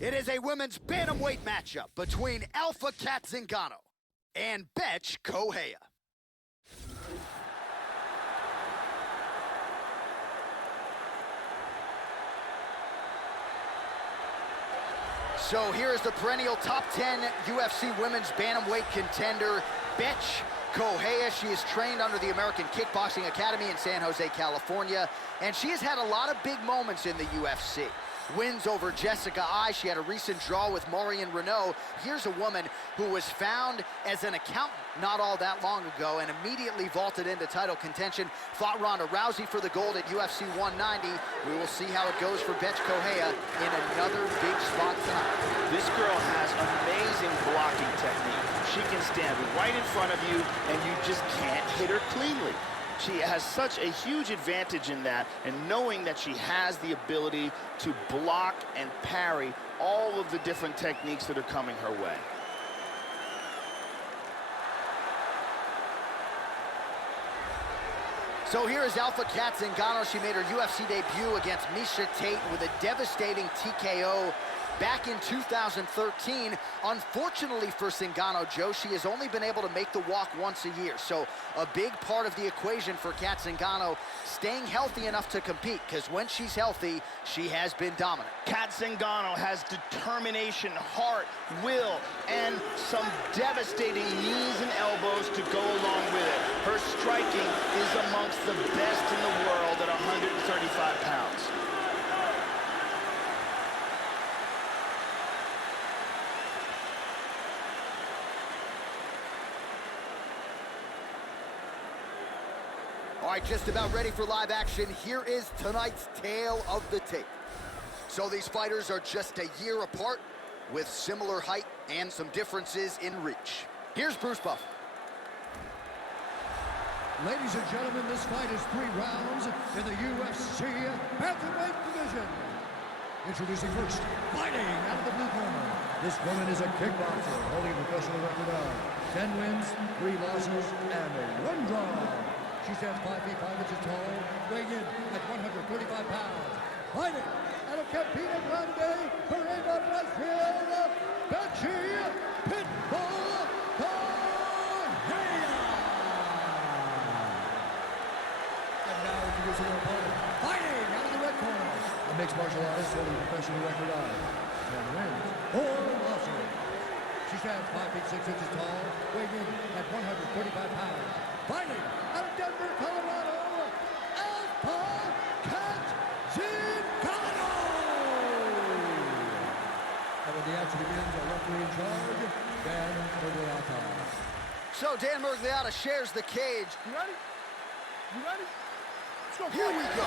It is a women's bantamweight matchup between Alpha Cat Zingano and Betch Kohea. So here is the perennial top 10 UFC women's bantamweight contender, Betch Kohea. She is trained under the American Kickboxing Academy in San Jose, California, and she has had a lot of big moments in the UFC. Wins over Jessica Ai. She had a recent draw with Marion Renault. Here's a woman who was found as an accountant not all that long ago and immediately vaulted into title contention. Fought Ronda Rousey for the gold at UFC 190. We will see how it goes for Betch Kohea in another big spot tonight. This girl has amazing blocking technique. She can stand right in front of you and you just can't hit her cleanly. She has such a huge advantage in that, and knowing that she has the ability to block and parry all of the different techniques that are coming her way. So here is Alpha Cat Zingano. She made her UFC debut against Miesha Tate with a devastating TKO back in 2013. Unfortunately for Zingano, Joe, she has only been able to make the walk once a year. So a big part of the equation for Cat Zingano, staying healthy enough to compete, because when she's healthy, she has been dominant. Cat Zingano has determination, heart, will, and some devastating knees and elbows to go along with it. Her striking is amongst the best in the world at 135 pounds. All right, just about ready for live action. Here is tonight's tale of the tape. So these fighters are just a year apart with similar height and some differences in reach. Here's Bruce Buffer. Ladies and gentlemen, this fight is 3 rounds in the UFC bantamweight division. Introducing first, fighting out of the blue corner. This woman is a kickboxer holding a professional record of 10 wins, 3 losses, and 1 draw. She stands 5 feet 5 inches tall, weighing in at 135 pounds. Fighting out of Campinas Grande, Pereira, Brazil, Betchy Pitbull Kohea. And now introducing her opponent, fighting out of the red corner. A mixed martial artist holding a professional record of 10 wins, 4 losses. She stands 5 feet 6 inches tall, weighing in at 135 pounds. Fighting out of Denver, Colorado, Alpha Cat Zingano. And when the action begins, our referee in charge, Dan Mergliata. So Dan Mergliata shares the cage. You ready? You ready? Let's go. Here we go.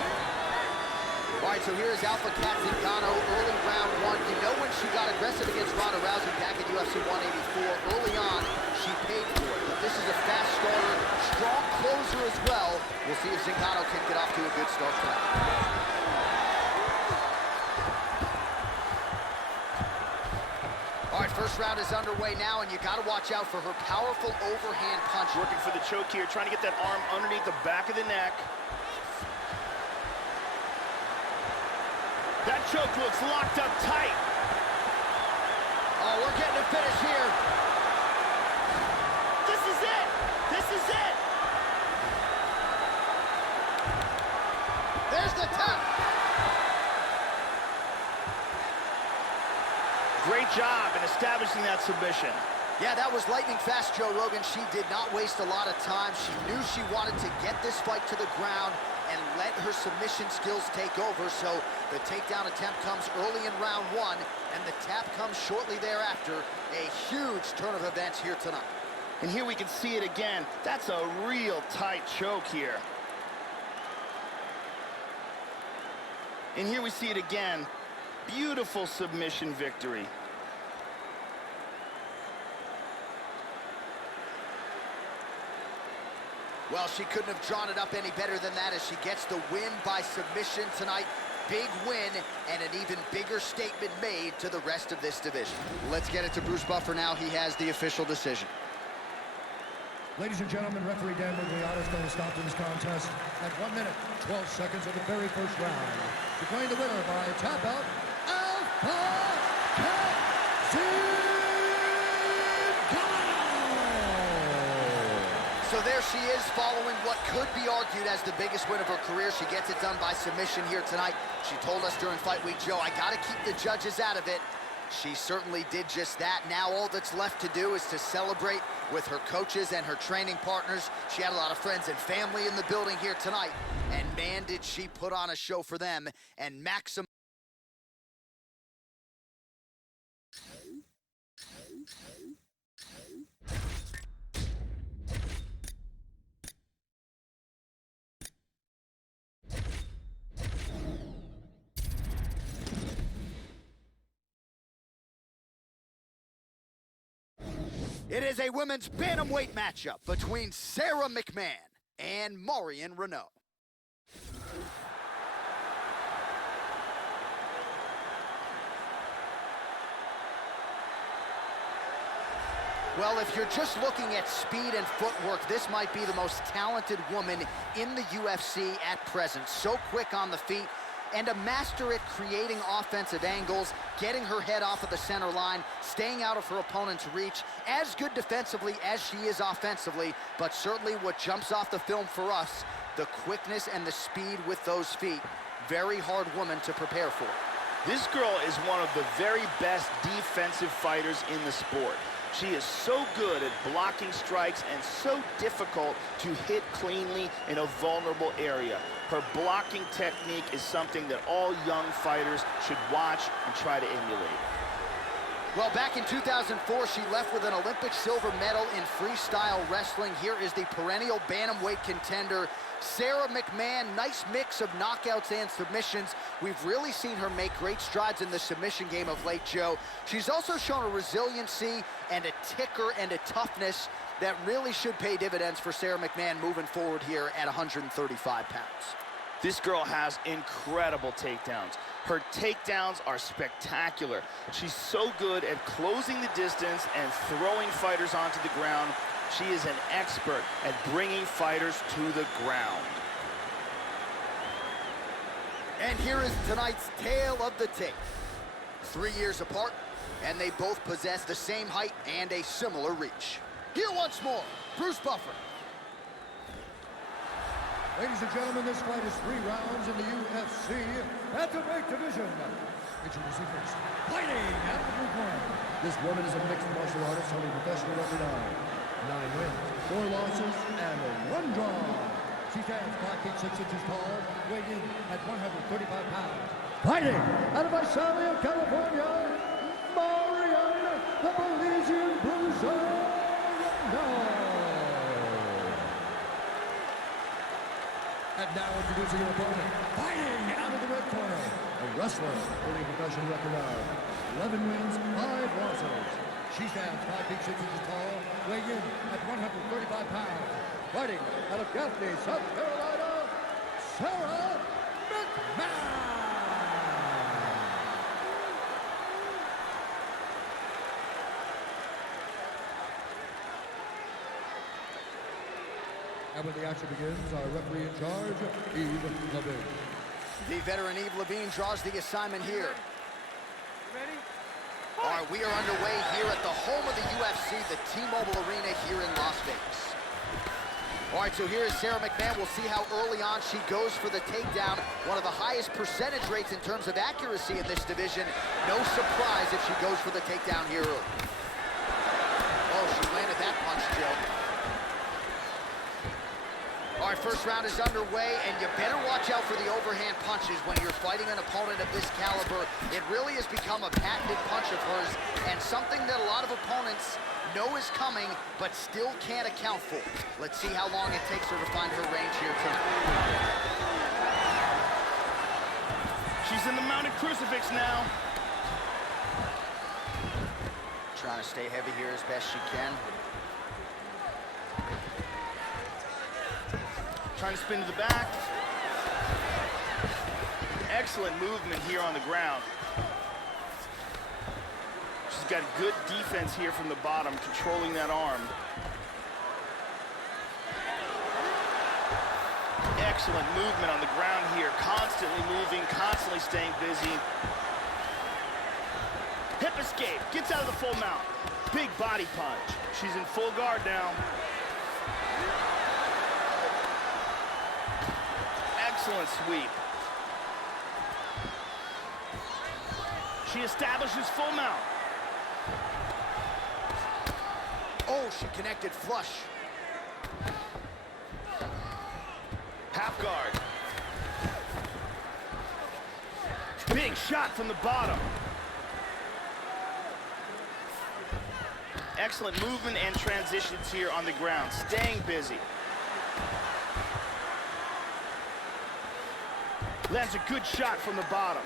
All right, so here's Alpha Cat Zingano, early round 1. You know when she got aggressive against Ronda Rousey back in UFC 184, early on, she paid for it. But this is a fast starter, strong closer as well. We'll see if Zingano can get off to a good start tonight. All right, first round is underway now, and you got to watch out for her powerful overhand punch. Working for the choke here, trying to get that arm underneath the back of the neck. That choke looks locked up tight. Oh, we're getting a finish here. This is it. This is it. There's the tap. Great job in establishing that submission. Yeah, that was lightning fast, Joe Rogan. She did not waste a lot of time. She knew she wanted to get this fight to the ground and let her submission skills take over. So the takedown attempt comes early in round 1, and the tap comes shortly thereafter. A huge turn of events here tonight. And here we can see it again. That's a real tight choke here. And here we see it again. Beautiful submission victory. Well, she couldn't have drawn it up any better than that as she gets the win by submission tonight. Big win and an even bigger statement made to the rest of this division. Let's get it to Bruce Buffer now. He has the official decision. Ladies and gentlemen, referee Dan Mergliata is going to stop this contest at 1 minute, 12 seconds of the very first round. Declaring the winner by tap out, Alpha So there she is, following what could be argued as the biggest win of her career. She gets it done by submission here tonight. She told us during Fight Week, Joe, I gotta keep the judges out of it. She certainly did just that. Now all that's left to do is to celebrate with her coaches and her training partners. She had a lot of friends and family in the building here tonight. And man, did she put on a show for them and maximize. It is a women's bantamweight matchup between Sarah McMahon and Marion Renault. Well, if you're just looking at speed and footwork, this might be the most talented woman in the UFC at present. So quick on the feet, and a master at creating offensive angles, getting her head off of the center line, staying out of her opponent's reach, as good defensively as she is offensively, but certainly what jumps off the film for us, the quickness and the speed with those feet. Very hard woman to prepare for. This girl is one of the very best defensive fighters in the sport. She is so good at blocking strikes and so difficult to hit cleanly in a vulnerable area. Her blocking technique is something that all young fighters should watch and try to emulate. Well, back in 2004, she left with an Olympic silver medal in freestyle wrestling. Here is the perennial bantamweight contender, Sarah McMahon. Nice mix of knockouts and submissions. We've really seen her make great strides in the submission game of late, Joe. She's also shown a resiliency and a ticker and a toughness that really should pay dividends for Sarah McMahon moving forward here at 135 pounds. This girl has incredible takedowns. Her takedowns are spectacular. She's so good at closing the distance and throwing fighters onto the ground. She is an expert at bringing fighters to the ground. And here is tonight's tale of the tape. 3 years apart, and they both possess the same height and a similar reach. Here once more, Bruce Buffer. Ladies and gentlemen, this fight is 3 rounds in the UFC bantamweight division. Introducing first, fighting out of the blue corner. This woman is a mixed martial artist holding professional record of 9 wins, 4 losses, and 1 draw. She stands 5 feet 6 inches tall, weighing in at 135 pounds. Fighting out of Большая, California, Marion, the Belizean Bruiser. And now introducing your opponent, fighting out of the red corner, a wrestler holding a professional record of 11 wins, 5 losses. She stands 5 feet 6 inches tall, weighing in at 135 pounds. Fighting out of Gaffney, South Carolina, Sarah McMahon. And when the action begins, our referee in charge, Yves Levine. The veteran Yves Levine draws the assignment here. Ready? All right, we are underway here at the home of the UFC, the T-Mobile Arena here in Las Vegas. All right, so here is Sarah McMahon. We'll see how early on she goes for the takedown. One of the highest percentage rates in terms of accuracy in this division. No surprise if she goes for the takedown here early. Oh, she landed that punch, Joe. All right, first round is underway, and you better watch out for the overhand punches when you're fighting an opponent of this caliber. It really has become a patented punch of hers, and something that a lot of opponents know is coming, but still can't account for. Let's see how long it takes her to find her range here tonight. She's in the mounted crucifix now. Trying to stay heavy here as best she can. Trying to spin to the back. Excellent movement here on the ground. She's got good defense here from the bottom, controlling that arm. Excellent movement on the ground here, constantly moving, constantly staying busy. Hip escape, gets out of the full mount. Big body punch. She's in full guard now. Excellent sweep. She establishes full mount. Oh, she connected flush. Half guard. Big shot from the bottom. Excellent movement and transitions here on the ground, staying busy. Lands a good shot from the bottom.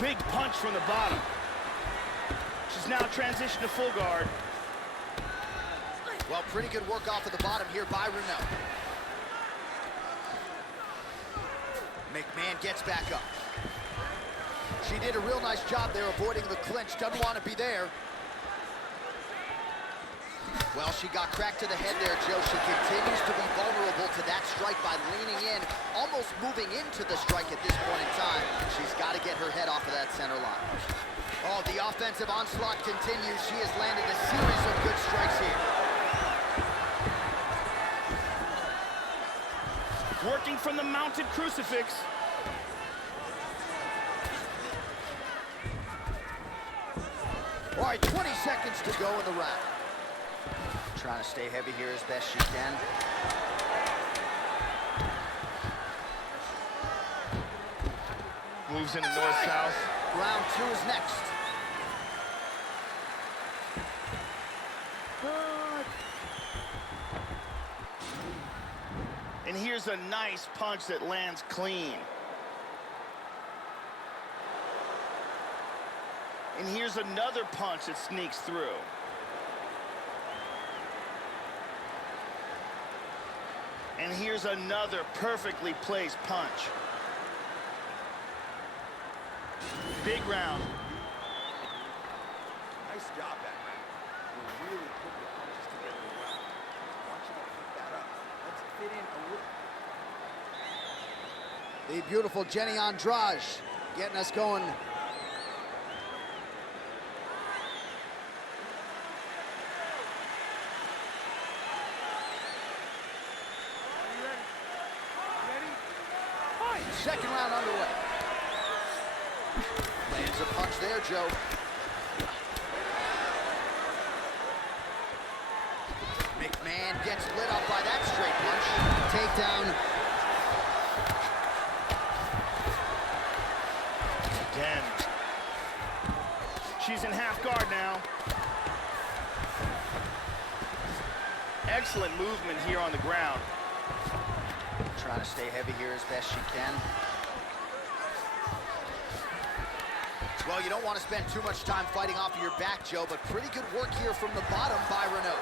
Big punch from the bottom. She's now transitioned to full guard. Well, pretty good work off of the bottom here by Renault. McMahon gets back up. She did a real nice job there avoiding the clinch. Doesn't want to be there. Well, she got cracked to the head there, Joe. She continues to be vulnerable to that strike by leaning in, almost moving into the strike at this point in time. She's got to get her head off of that center line. Oh, the offensive onslaught continues. She has landed a series of good strikes here. Working from the mounted crucifix. All right, 20 seconds to go in the round. Trying to stay heavy here as best she can. Moves into north-south. Round 2 is next. And here's a nice punch that lands clean. And here's another punch that sneaks through. And here's another perfectly placed punch. Big round. Nice job that round. You really put the punches together well. I want you to keep that up. Let's fit in a little. The beautiful Jenny Andrade getting us going. Second round underway. Lands a punch there, Joe. McMahon gets lit up by that straight punch. Takedown. Again. She's in half guard now. Excellent movement here on the ground. Trying to stay heavy here as best she can. Well, you don't want to spend too much time fighting off of your back, Joe, but pretty good work here from the bottom by Renault.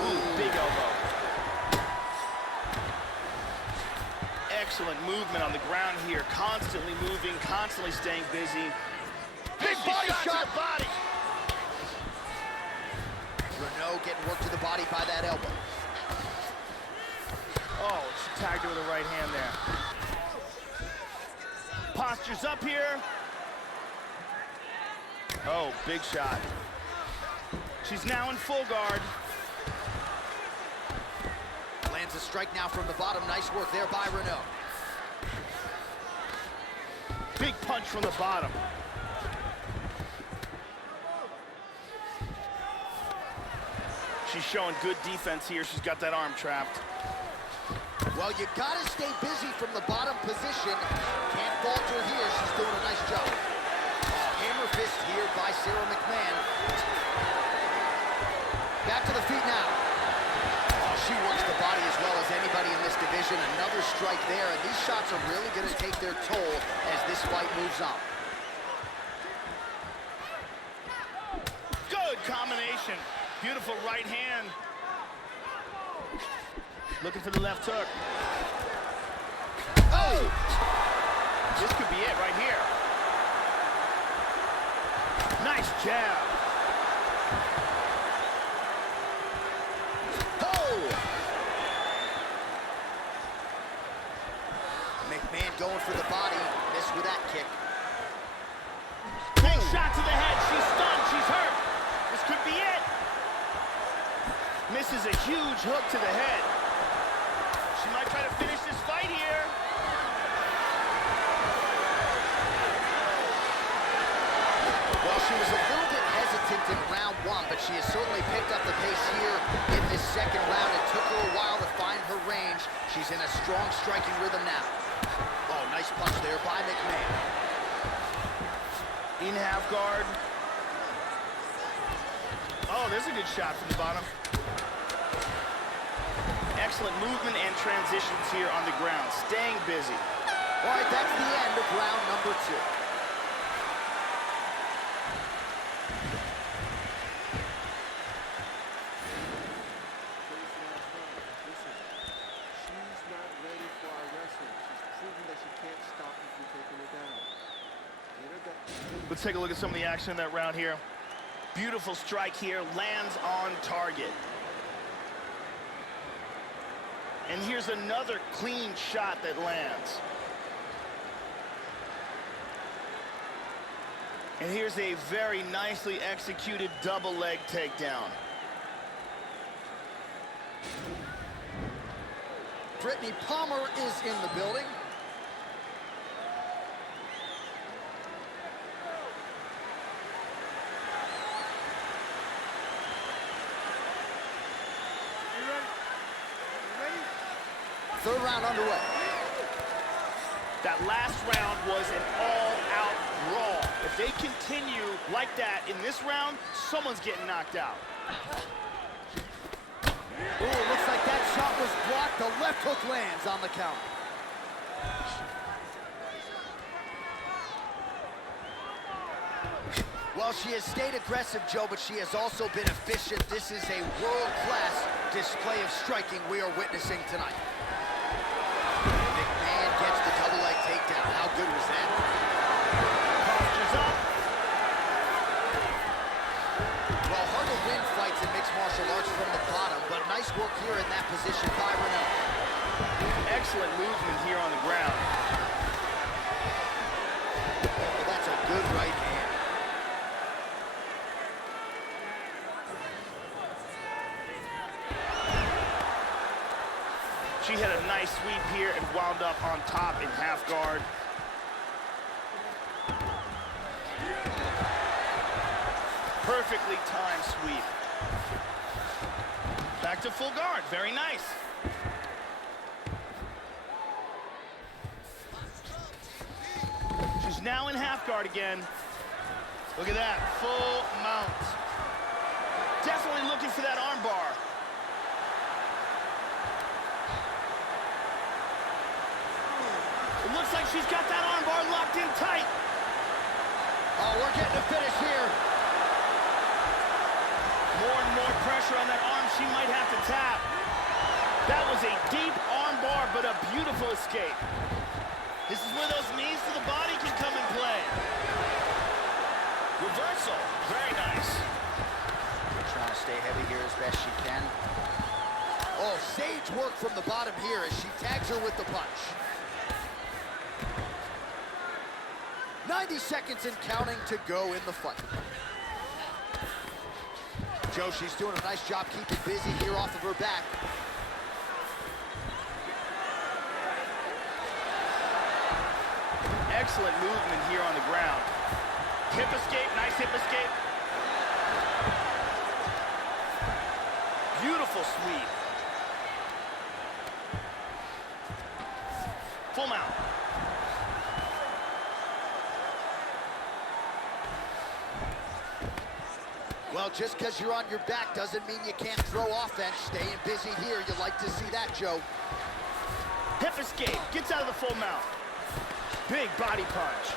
Ooh, big elbow. Excellent movement on the ground here. Constantly moving, constantly staying busy. Big body shot to the body. Renault getting work to the body by that elbow. Oh, she tagged her with a right hand there. Postures up here. Oh, big shot. She's now in full guard. Lands a strike now from the bottom. Nice work there by Renault. Big punch from the bottom. She's showing good defense here. She's got that arm trapped. Well, you gotta stay busy from the bottom position. Can't falter here. She's doing a nice job. Hammer fist here by Sarah McMahon. Back to the feet now. Oh, she works the body as well as anybody in this division. Another strike there, and these shots are really going to take their toll as this fight moves on. Good combination. Beautiful right hand. Looking for the left hook. Oh! This could be it right here. Nice jab. Oh! McMahon going for the body. Missed with that kick. shot to the head. She's stunned. She's hurt. This could be it. Misses a huge hook to the head. She might try to finish this fight here. Well, she was a little bit hesitant in round one, but she has certainly picked up the pace here in this second round. It took her a while to find her range. She's in a strong striking rhythm now. Oh, nice punch there by McMahon. In half guard. Oh, there's a good shot from the bottom. Excellent movement and transitions here on the ground, staying busy. All right, that's the end of round number 2. Listen, she's not ready for our wrestling. She's proven that she can't stop if we're taking her down. Get her down. Let's take a look at some of the action in that round here. Beautiful strike here, lands on target. And here's another clean shot that lands. And here's a very nicely executed double leg takedown. Brittany Palmer is in the building. Third round underway. That last round was an all-out brawl. If they continue like that in this round, someone's getting knocked out. Oh, looks like that shot was blocked. The left hook lands on the count. Well, she has stayed aggressive, Joe, but she has also been efficient. This is a world-class display of striking we are witnessing tonight. McMahon gets the double leg takedown. How good was that? Postures up. Well, hard to win fights in mixed martial arts from the bottom, but nice work here in that position by Renault. Excellent movement here on the ground. Well, that's a good right hand. She had a nice sweep here and wound up on top in half guard. Perfectly timed sweep. Back to full guard, very nice. She's now in half guard again. Look at that, full mount. Definitely looking for that arm bar. It looks like she's got that arm bar locked in tight. Oh, we're getting a finish here. More and more pressure on that arm. She might have to tap. That was a deep arm bar, but a beautiful escape. This is where those knees to the body can come and play. Reversal. Very nice. Trying to stay heavy here as best she can. Oh, sage work from the bottom here as she tags her with the punch. 90 seconds and counting to go in the fight. Joe, she's doing a nice job keeping busy here off of her back. Excellent movement here on the ground. Hip escape, nice hip escape. Beautiful sweep. Full mount. Well, just because you're on your back doesn't mean you can't throw offense. Staying busy here, you like to see that, Joe. Hip escape, gets out of the full mount. Big body punch.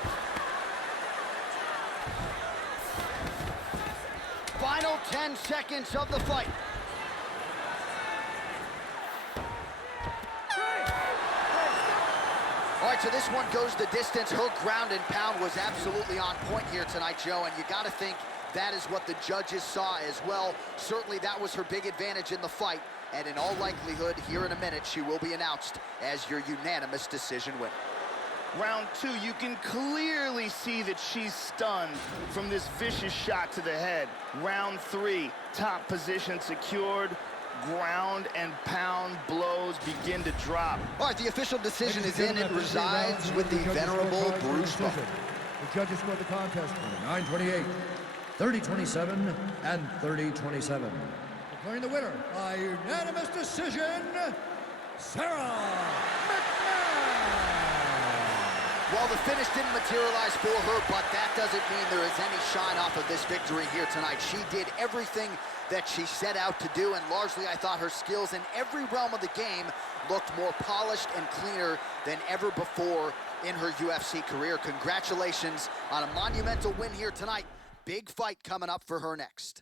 Final 10 seconds of the fight. All right, so this one goes the distance. Her ground and pound was absolutely on point here tonight, Joe, and you got to think that is what the judges saw as well. Certainly that was her big advantage in the fight, and in all likelihood, here in a minute, she will be announced as your unanimous decision winner. Round 2, you can clearly see that she's stunned from this vicious shot to the head. Round 3, top position secured. Ground and pound blows begin to drop. All right, the official decision is in. It resides with the venerable Bruce. The judges scored the contest 9-28, 30-27, and 30-27. Declaring the winner by unanimous decision, Sarah McMahon. Well, the finish didn't materialize for her, but that doesn't mean there is any shine off of this victory here tonight. She did everything that she set out to do, and largely I thought her skills in every realm of the game looked more polished and cleaner than ever before in her UFC career. Congratulations on a monumental win here tonight. Big fight coming up for her next.